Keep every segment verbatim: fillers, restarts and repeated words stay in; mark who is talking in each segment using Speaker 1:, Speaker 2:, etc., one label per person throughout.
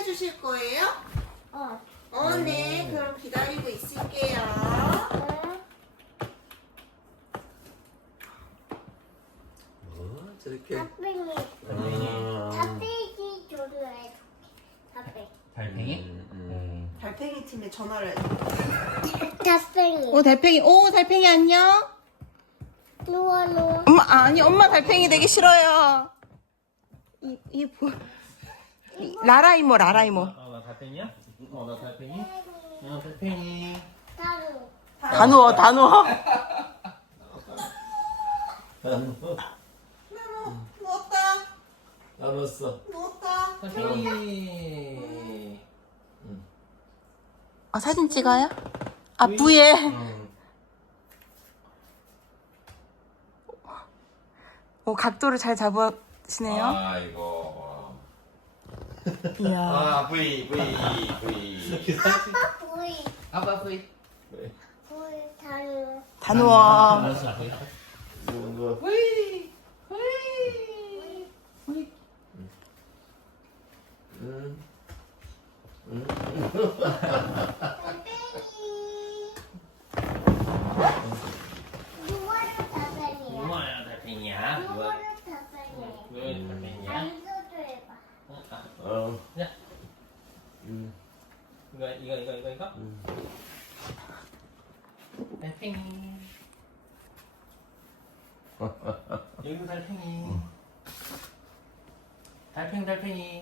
Speaker 1: 주실 거예요?
Speaker 2: 어.
Speaker 1: 어, 네. 그럼 기다리고 있을게요.
Speaker 3: 어, 저렇게.
Speaker 2: 달팽이.
Speaker 3: 아.
Speaker 2: 달팽이 조류해. 달팽이.
Speaker 4: 달팽이?
Speaker 3: 음, 음.
Speaker 1: 달팽이 팀에 전화를 해줘.
Speaker 2: 달팽이.
Speaker 1: 오, 달팽이. 오, 달팽이 안녕.
Speaker 2: 누워 누워.
Speaker 1: 엄마, 아니, 엄마 달팽이 되기 싫어요. 이, 이 뭐. 이, 라라 이모, 라라 이모.
Speaker 4: 어, 나 달팽이야? 어, 나 달팽이? 어, 달팽이.
Speaker 2: 다루.
Speaker 1: 다 누워, 다 누워.
Speaker 3: 나눴어.
Speaker 1: 누웠다.
Speaker 3: 나눴어.
Speaker 1: 누웠다.
Speaker 4: 달팽이.
Speaker 1: 아, 사진 찍어요? 아, 부에.
Speaker 3: 응.
Speaker 1: 오, 각도를 잘 잡으시네요.
Speaker 3: 아이고.
Speaker 1: 이야.
Speaker 3: 아, V, V, V.
Speaker 2: 아빠 보이.
Speaker 4: 아빠 뿌이.
Speaker 2: 보이 다루.
Speaker 1: 다 누워.
Speaker 4: 알았어, 뿌이.
Speaker 3: 누구?
Speaker 4: 뿌이. 뿌이. 뿌이.
Speaker 3: 응. 응.
Speaker 2: 달팽이. 누워요 달팽이야.
Speaker 4: 누워요, 달팽이야. 누워.
Speaker 2: 누워요 달팽이.
Speaker 4: 누워요, 달팽이야.
Speaker 2: 안서도 해봐.
Speaker 4: 어, 아,
Speaker 3: 어.
Speaker 4: 야,
Speaker 3: 응.
Speaker 4: 이거, 이거, 이거, 이거, 이거.
Speaker 3: 응.
Speaker 4: 달팽이. 여기도 달팽이. 달팽이, 달팽이.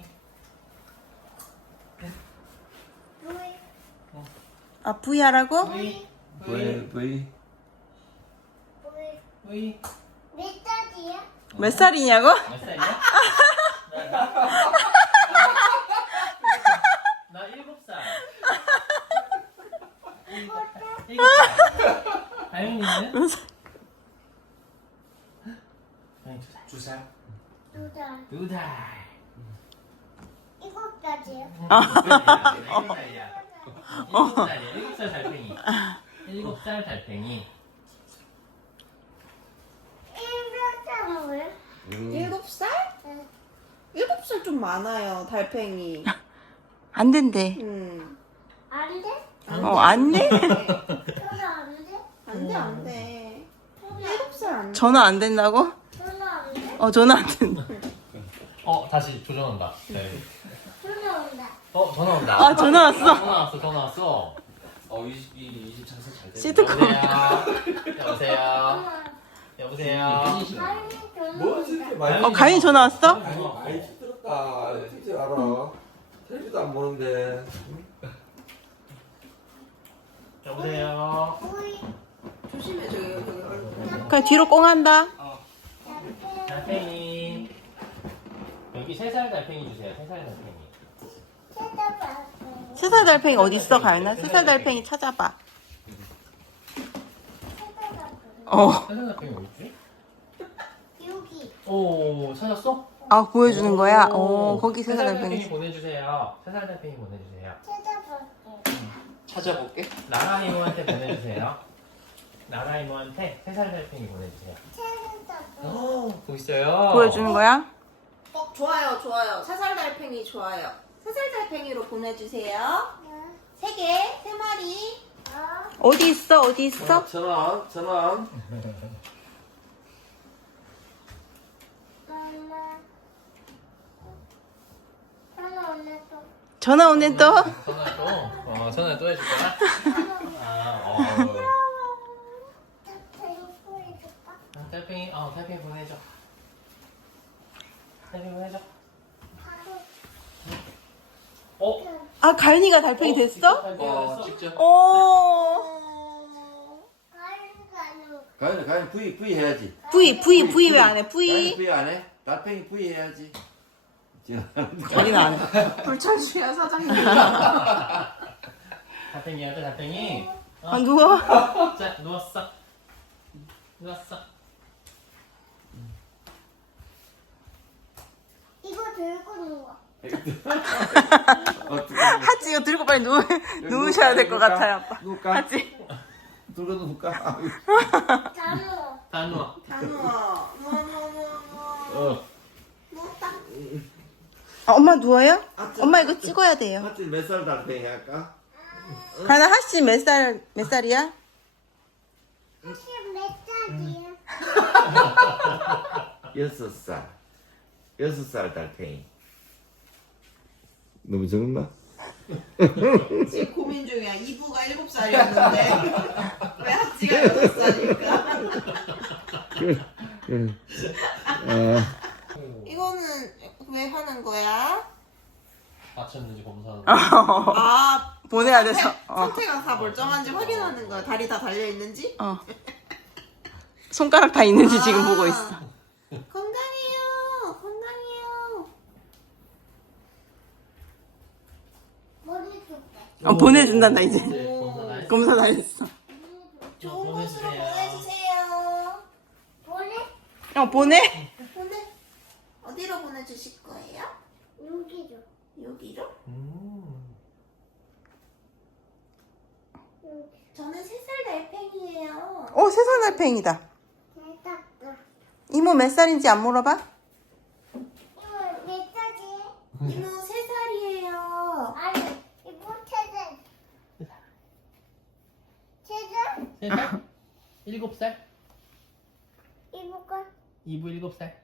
Speaker 2: 보이.
Speaker 1: 아, 부이 하라고?
Speaker 4: 뿌이.
Speaker 3: V, V.
Speaker 2: 보이.
Speaker 4: 뿌이.
Speaker 2: 몇 살이야?
Speaker 1: 몇 살이냐고?
Speaker 4: 몇 살이야? 나, 나, 나 일곱 살. 일곱 살. 다영이는?
Speaker 1: 몇 살?
Speaker 4: 다영이 두 살.
Speaker 3: 두 살.
Speaker 2: 두 살.
Speaker 4: 두 살.
Speaker 2: 일곱 살이야?
Speaker 4: 일곱 살이야. 일곱 살이야. 일곱 살 달팽이. 일곱 살 달팽이.
Speaker 2: 일곱 살은 뭐야?
Speaker 3: 응.
Speaker 1: 일곱 살?
Speaker 2: 응.
Speaker 1: 일곱 살 좀 많아요, 달팽이.
Speaker 5: 안 된대.
Speaker 1: 음.
Speaker 2: 안 돼?
Speaker 5: 어, 안 돼?
Speaker 2: 전화 안 돼?
Speaker 1: 안 돼, 안 돼. 일곱 살 안 돼.
Speaker 5: 전화 안 된다고?
Speaker 2: 전화 안 돼?
Speaker 5: 어, 전화 안 된다.
Speaker 4: 어, 다시 조정 온다. 네.
Speaker 2: 전화 온다.
Speaker 4: 어, 전화 온다.
Speaker 5: 아, 전화 왔어.
Speaker 4: 전화 왔어, 전화 왔어.
Speaker 3: 어, 이십, 이십 차서 잘 됐네.
Speaker 5: 시트콤.
Speaker 4: 여보세요. 여보세요. 여보세요.
Speaker 2: 아니 전화
Speaker 3: 뭐,
Speaker 2: 온다.
Speaker 3: 진짜 많이.
Speaker 5: 어, 가인이 전화 왔어?
Speaker 3: 많이, 많이 힘들었다. 진짜 알아. 텔레비도 안 보는데.
Speaker 4: 여보세요.
Speaker 2: 보이.
Speaker 1: 조심해, 저기, 여기 얼굴.
Speaker 5: 그냥 뒤로 꽁한다.
Speaker 4: 달팽이. 여기 세 살 달팽이 주세요. 세 살 달팽이.
Speaker 2: 쳐다봐.
Speaker 5: 세 살 달팽이 어디 있어, 가인아? 세 살 달팽이 찾아봐.
Speaker 2: 쳐다봐.
Speaker 5: 어.
Speaker 4: 세 살 달팽이 어디 있지?
Speaker 2: 여기.
Speaker 4: 오, 찾았어?
Speaker 5: 아, 보여주는 거야?
Speaker 4: 오,
Speaker 5: 어, 거기 세 살 달팽이.
Speaker 4: 보내주세요. 세 살 달팽이 보내주세요.
Speaker 2: 쳐다볼게.
Speaker 3: 찾아볼게.
Speaker 4: 나라 이모한테 보내주세요. 나라 이모한테 세 살 달팽이 보내주세요.
Speaker 2: 쳐다봐.
Speaker 4: 오, 보고 있어요.
Speaker 5: 보여주는 거야?
Speaker 1: 어, 좋아요, 좋아요. 세 살 달팽이 좋아요. 세 살 달팽이로 보내주세요. 세 개, 세 마리.
Speaker 2: 어?
Speaker 5: 어디 있어? 어디 있어?
Speaker 3: 전원, 전원.
Speaker 2: 엄마. 전화 온다 또.
Speaker 5: 전화 오네 또?
Speaker 4: 전화 또? 어, 전화 또 해줄 거야? 아, 어.
Speaker 2: 달팽이 보여줄까?
Speaker 4: 아, 달팽이, 어, 달팽이 보내줘. 달팽이 보내줘.
Speaker 2: 바로.
Speaker 4: 어?
Speaker 5: 아, 가인이가 달팽이
Speaker 4: 어,
Speaker 5: 됐어?
Speaker 4: 달팽이
Speaker 3: 어,
Speaker 4: 됐어?
Speaker 3: 직접.
Speaker 5: 어.
Speaker 2: 가는 가는.
Speaker 3: 가인, 가인 V, V 해야지.
Speaker 5: V, V, V 왜 안 해?
Speaker 3: 가인
Speaker 5: V?
Speaker 3: V 안 해? 달팽이 V 해야지.
Speaker 5: 가인이가 안 해.
Speaker 1: 불철주야, 사장님.
Speaker 4: 달팽이한테 달팽이. 어,
Speaker 5: 아, 누워.
Speaker 4: 자, 누웠어. 누웠어.
Speaker 2: 이거 들고 누워.
Speaker 3: 어떻게
Speaker 5: 하지, 이거 들고 빨리 누우, 누우셔야 될 것 같아요, 아빠.
Speaker 3: 누울까?
Speaker 5: 하지.
Speaker 3: 들고 누울까?
Speaker 2: 다 누워.
Speaker 4: 다 누워.
Speaker 1: 다 누워. 누워, 누워, 누워, 누워.
Speaker 3: 어.
Speaker 1: 누웠다.
Speaker 5: 아, 엄마 누워요?
Speaker 3: 아,
Speaker 5: 엄마 이거 찍어야 돼요.
Speaker 3: 하치 몇살 달팽이 할까?
Speaker 5: 가나 하씨 몇 살, 몇 살이야?
Speaker 2: 사실 몇 살이야?
Speaker 3: 여섯 살. 여섯 살 달팽이. 너무 적었나?
Speaker 1: 지금 고민 중이야. 이부가 일곱 살이었는데 왜 하치가 여섯 살일까? 이거는 왜 하는 거야?
Speaker 4: 맞췄는지 검사하는
Speaker 1: 아,
Speaker 5: 보내야 돼서. 어.
Speaker 1: 상태가 다 멀쩡한지 확인하는 거야. 다리 다 달려 있는지?
Speaker 5: 어. 손가락 다 있는지 지금
Speaker 1: 아.
Speaker 5: 보고 있어.
Speaker 1: 건강해요. 건강해요.
Speaker 2: 머리 줄게.
Speaker 5: 어, 보내준단다, 이제.
Speaker 4: 검사 다 했어.
Speaker 5: 검사 다 했어.
Speaker 1: 좋은 곳으로
Speaker 4: 보내주세요.
Speaker 1: 보내주세요.
Speaker 2: 보내?
Speaker 5: 어, 보내?
Speaker 1: 보내. 어디로 보내주실 거예요?
Speaker 2: 여기 줘.
Speaker 1: 여기로?
Speaker 4: 음.
Speaker 2: 여기.
Speaker 1: 저는 세 살 달팽이에요.
Speaker 5: 어, 세 살 달팽이다.
Speaker 2: 됐다.
Speaker 5: 이모 몇 살인지 안 물어봐?
Speaker 2: 이거 몇 살이야?
Speaker 1: 이모 세 살이에요.
Speaker 2: 아니, 이거 체전. 체전?
Speaker 4: 세 살? 일곱 살?
Speaker 2: 이거가
Speaker 4: 이부 일곱 살?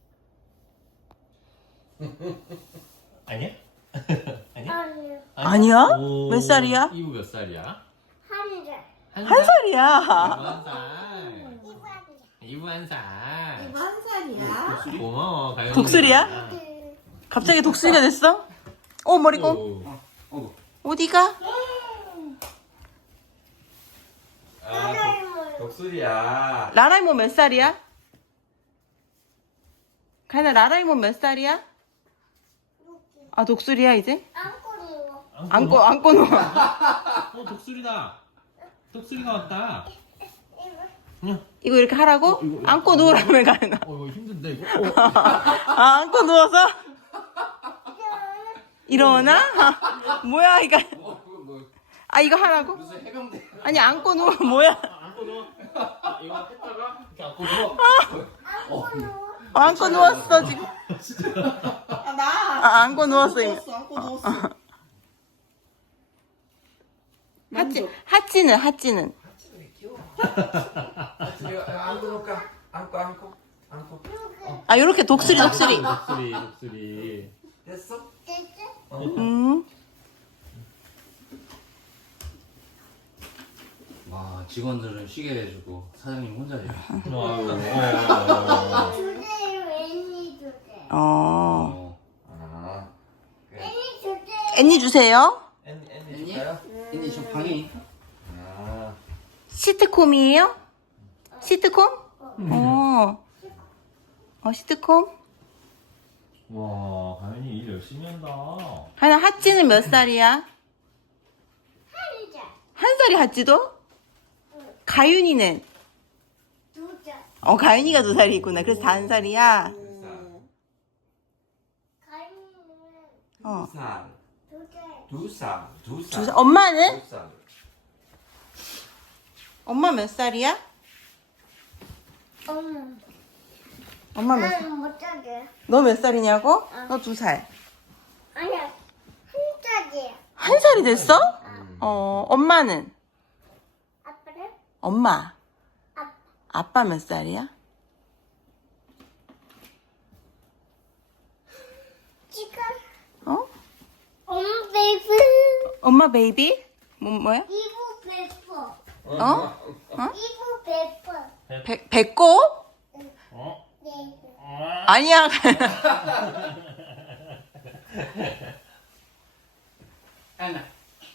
Speaker 4: 아니야? 아니야?
Speaker 2: 아니,
Speaker 5: 아니야?
Speaker 4: 오,
Speaker 5: 몇 살이야?
Speaker 4: 이부 몇 살이야?
Speaker 2: 한 살.
Speaker 4: 한
Speaker 5: 한 살이야.
Speaker 4: 한 살.
Speaker 2: 이거 한 살.
Speaker 4: 이부 한 살.
Speaker 1: 이모 한 살이야.
Speaker 4: 고마워, 가영이.
Speaker 5: 독수리야? 갑자기 독수리가 됐어? 어, 머리공.
Speaker 4: 오.
Speaker 5: 어디가?
Speaker 3: 아, 독- 독수리야.
Speaker 5: 라라 이모 몇 살이야? 가인아, 라라 이모 몇 살이야? 아, 독수리야, 이제?
Speaker 2: 안고 누워.
Speaker 5: 안고, 안고 누워.
Speaker 4: 어, 독수리다. 독수리가 왔다.
Speaker 2: 이거.
Speaker 5: 이거 이렇게 하라고? 안고 누우라며, 가인아.
Speaker 4: 어, 이거 힘든데, 이거? 어.
Speaker 5: 아, 안고 누워서? 일어나? 뭐야, 이거. 아, 이거 하라고?
Speaker 3: 무슨 해병대.
Speaker 5: 아니, 안고 누워, 뭐야?
Speaker 4: 안고 누워. 아, 이거 했다가 이렇게 안고 누워.
Speaker 2: 안고 누워.
Speaker 5: 어, 안고 누웠어, 지금.
Speaker 1: 아, 나.
Speaker 5: 아, 안고 누웠어, 이미.
Speaker 1: 누웠어. 안고 누웠어.
Speaker 5: 하찌, 하찌는, 하찌는.
Speaker 3: 하치 이거 안고 놓을까? 안고 안고 안고.
Speaker 5: 아, 요렇게 독수리, 독수리.
Speaker 4: 독수리, 독수리.
Speaker 3: 됐어?
Speaker 2: 됐어?
Speaker 5: 음.
Speaker 6: 와 직원들은 쉬게 해주고 사장님 혼자 해요.
Speaker 4: 아유,
Speaker 2: 주제요, 애니 주제.
Speaker 5: 어.
Speaker 6: 어.
Speaker 3: 아. 그래.
Speaker 2: 애니 주제.
Speaker 5: 애니 주세요.
Speaker 3: 앤 앤디
Speaker 6: 애니?
Speaker 3: 줄까요?
Speaker 6: 근데 저 방에 있-
Speaker 3: 아.
Speaker 5: 시트콤이에요? 시트콤? 어. 어, 시트콤?
Speaker 4: 와, 가연이 일 열심히 한다.
Speaker 5: 하나, 하찌는 몇 살이야?
Speaker 2: 한 살.
Speaker 5: 한 살이 하찌도? 가윤이는?
Speaker 2: 두 살.
Speaker 5: 어, 가윤이가 두 살이구나. 그래서 다 한 살이야.
Speaker 2: 가인이는
Speaker 5: 어.
Speaker 3: 두 살.
Speaker 2: 두 살.
Speaker 3: 두 살. 두
Speaker 5: 두
Speaker 3: 살.
Speaker 5: 살. 엄마는?
Speaker 3: 두 살.
Speaker 5: 엄마 몇 살이야?
Speaker 2: 엄마.
Speaker 5: 엄마 몇 살?
Speaker 2: 나는 못 자게.
Speaker 5: 너 몇 살이냐고? 너 두 살.
Speaker 2: 아니야. 한 살이야.
Speaker 5: 한 살이 됐어? 어, 엄마는?
Speaker 2: 아빠는?
Speaker 5: 엄마.
Speaker 2: 아빠.
Speaker 5: 아빠 몇 살이야?
Speaker 2: 지금
Speaker 5: 어?
Speaker 2: 엄마 베이비.
Speaker 5: 엄마 베이비? 뭐, 뭐야?
Speaker 2: 이브 베이퍼.
Speaker 5: 어?
Speaker 2: 이브 베이퍼.
Speaker 5: 배, 배꼽?
Speaker 4: 어?
Speaker 2: 네.
Speaker 5: 아니야.
Speaker 3: 하나.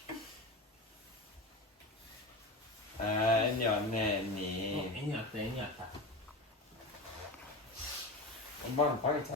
Speaker 3: 아, 앤니 왔네, 앤니.
Speaker 4: 애니 왔다, 애니 왔다.
Speaker 3: 엄마는 방에